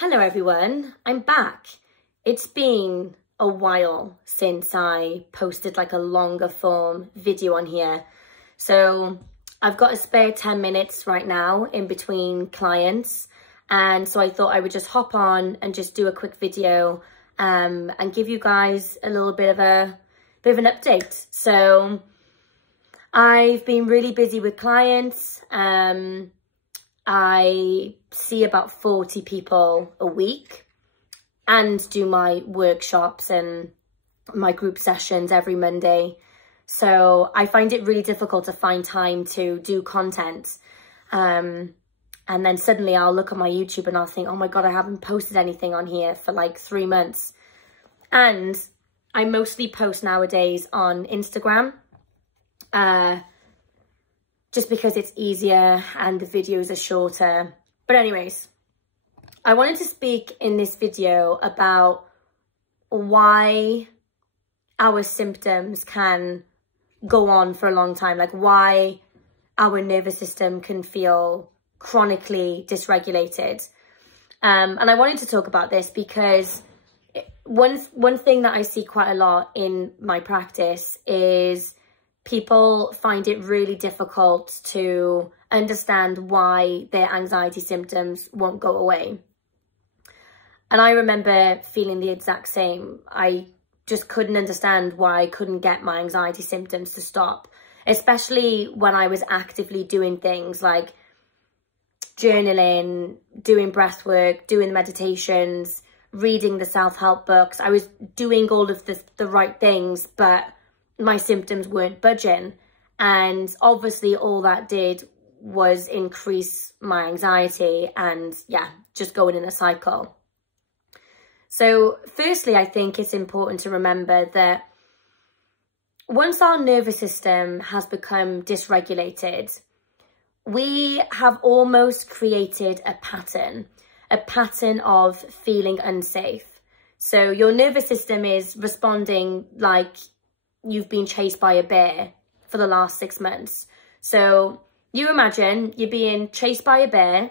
Hello everyone, I'm back. It's been a while since I posted like a longer form video on here. So I've got a spare 10 minutes right now in between clients. And so I thought I would just hop on and just do a quick video and give you guys a little bit of an update. So I've been really busy with clients. I see about 40 people a week and do my workshops and my group sessions every Monday. So I find it really difficult to find time to do content. And then suddenly I'll look at my YouTube and I'll think, oh my God, I haven't posted anything on here for like 3 months. And I mostly post nowadays on Instagram. Just because it's easier and the videos are shorter. But anyways, I wanted to speak in this video about why our symptoms can go on for a long time, like why our nervous system can feel chronically dysregulated. And I wanted to talk about this because one thing that I see quite a lot in my practice is people find it really difficult to understand why their anxiety symptoms won't go away. And I remember feeling the exact same. I just couldn't understand why I couldn't get my anxiety symptoms to stop, especially when I was actively doing things like journaling, doing breath work, doing meditations, reading the self-help books. I was doing all of the right things, but my symptoms weren't budging. And obviously all that did was increase my anxiety and just going in a cycle. So firstly, I think it's important to remember that once our nervous system has become dysregulated, we have almost created a pattern of feeling unsafe. So your nervous system is responding like you've been chased by a bear for the last 6 months. So you imagine you're being chased by a bear,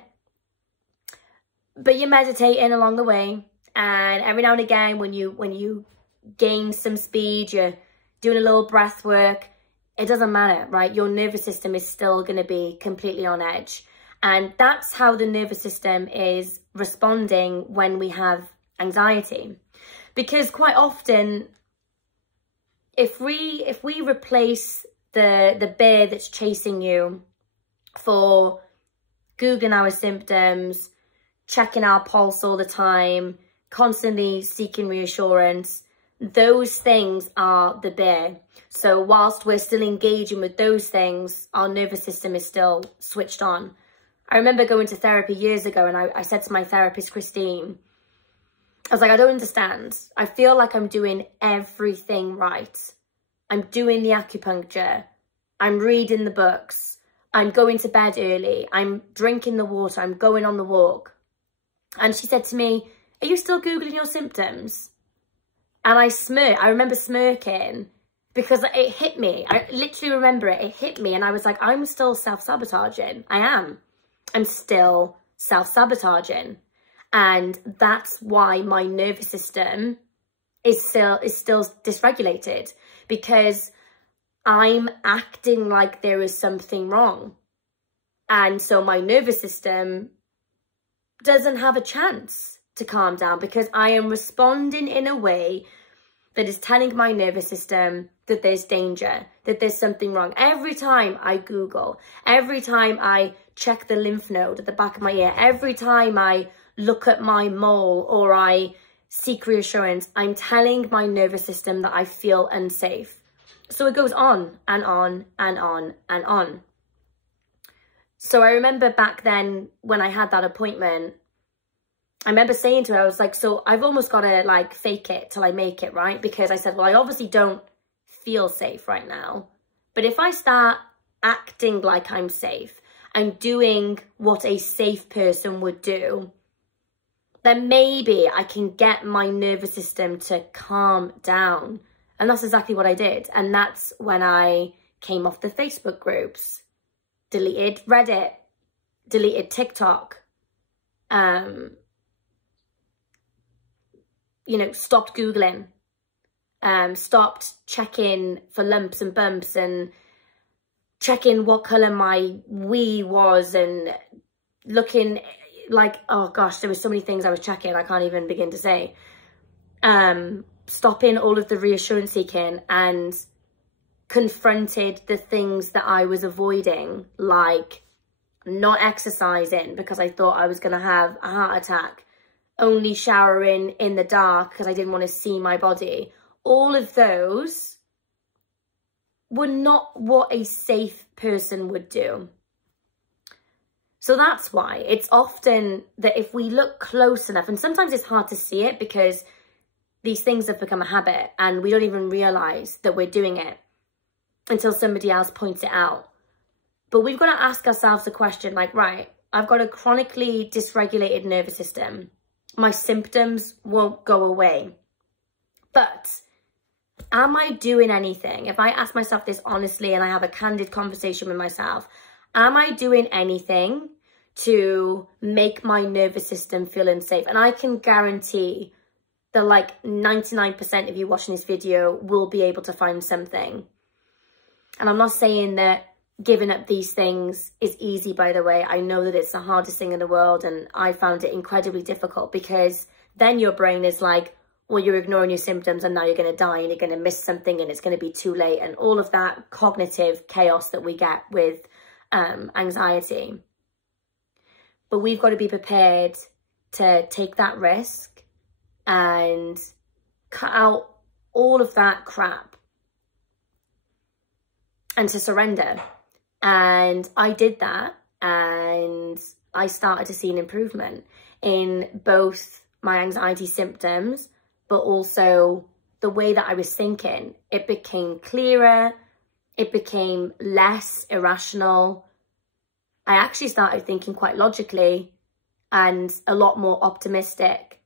but you're meditating along the way. And every now and again, when you gain some speed, you're doing a little breath work, it doesn't matter, right? Your nervous system is still going to be completely on edge. And that's how the nervous system is responding when we have anxiety. Because quite often, if we replace the bear that's chasing you for Googling our symptoms, checking our pulse all the time, constantly seeking reassurance, those things are the bear. So whilst we're still engaging with those things, our nervous system is still switched on. I remember going to therapy years ago and I said to my therapist, Christine, I was like, I don't understand. I feel like I'm doing everything right. I'm doing the acupuncture. I'm reading the books. I'm going to bed early. I'm drinking the water. I'm going on the walk. And she said to me, are you still Googling your symptoms? And I smirked. I remember smirking because it hit me. I literally remember it. It hit me. And I was like, I'm still self-sabotaging. I am. I'm still self-sabotaging. And that's why my nervous system is still dysregulated, because I'm acting like there is something wrong. And so my nervous system doesn't have a chance to calm down because I am responding in a way that is telling my nervous system that there's danger, that there's something wrong. Every time I Google, every time I check the lymph node at the back of my ear, every time I look at my mole or I seek reassurance, I'm telling my nervous system that I feel unsafe. So it goes on and on and on and on. So I remember back then when I had that appointment, I remember saying to her, I was like, so I've almost got to like fake it till I make it, right? Because I said, well, I obviously don't feel safe right now. But if I start acting like I'm safe and doing what a safe person would do, then maybe I can get my nervous system to calm down. And that's exactly what I did. And that's when I came off the Facebook groups, deleted Reddit, deleted TikTok, you know, stopped Googling, stopped checking for lumps and bumps and checking what colour my wee was and looking like, oh gosh, there were so many things I was checking, I can't even begin to say. Stopping all of the reassurance seeking and confronted the things that I was avoiding, like not exercising because I thought I was going to have a heart attack, only showering in the dark because I didn't want to see my body. All of those were not what a safe person would do. So that's why it's often that if we look close enough, and sometimes it's hard to see it because these things have become a habit and we don't even realize that we're doing it until somebody else points it out. But we've got to ask ourselves a question like, right, I've got a chronically dysregulated nervous system. My symptoms won't go away. But am I doing anything? If I ask myself this honestly and I have a candid conversation with myself, am I doing anything to make my nervous system feel unsafe? And I can guarantee that like 99% of you watching this video will be able to find something. And I'm not saying that giving up these things is easy, by the way. I know that it's the hardest thing in the world and I found it incredibly difficult because then your brain is like, well, you're ignoring your symptoms and now you're going to die and you're going to miss something and it's going to be too late, and all of that cognitive chaos that we get with anxiety. But we've got to be prepared to take that risk and cut out all of that crap and to surrender. And I did that and I started to see an improvement in both my anxiety symptoms, but also the way that I was thinking. It became clearer, it became less irrational. I actually started thinking quite logically and a lot more optimistic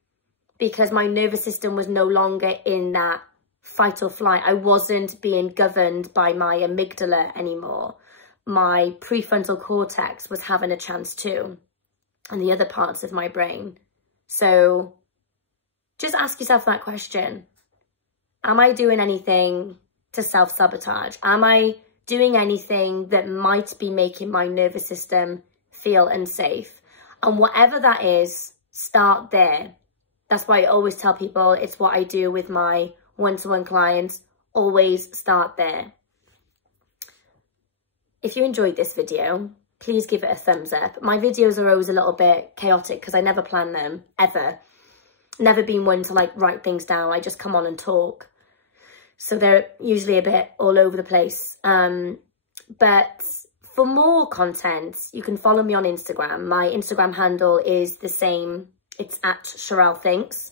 because my nervous system was no longer in that fight or flight. I wasn't being governed by my amygdala anymore. My prefrontal cortex was having a chance too, and the other parts of my brain. So just ask yourself that question. Am I doing anything to self-sabotage? Am I doing anything that might be making my nervous system feel unsafe? And whatever that is, start there. That's why I always tell people it's what I do with my one-to-one clients. Always start there. If you enjoyed this video, please give it a thumbs up. My videos are always a little bit chaotic because I never plan them, ever. Never been one to like write things down. I just come on and talk. So they're usually a bit all over the place. But for more content, you can follow me on Instagram. My Instagram handle is the same. It's at @SherelleThinks.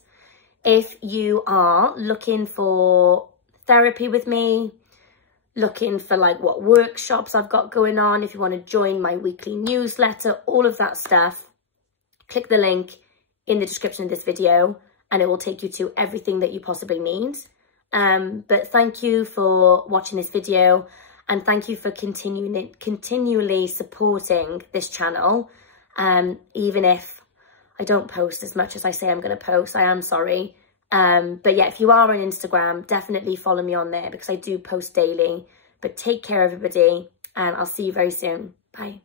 If you are looking for therapy with me, looking for like what workshops I've got going on, if you want to join my weekly newsletter, all of that stuff, click the link in the description of this video and it will take you to everything that you possibly need. But thank you for watching this video and thank you for continually supporting this channel. Even if I don't post as much as I say I'm going to post, I am sorry. But yeah, if you are on Instagram, definitely follow me on there because I do post daily. But take care, everybody, and I'll see you very soon. Bye.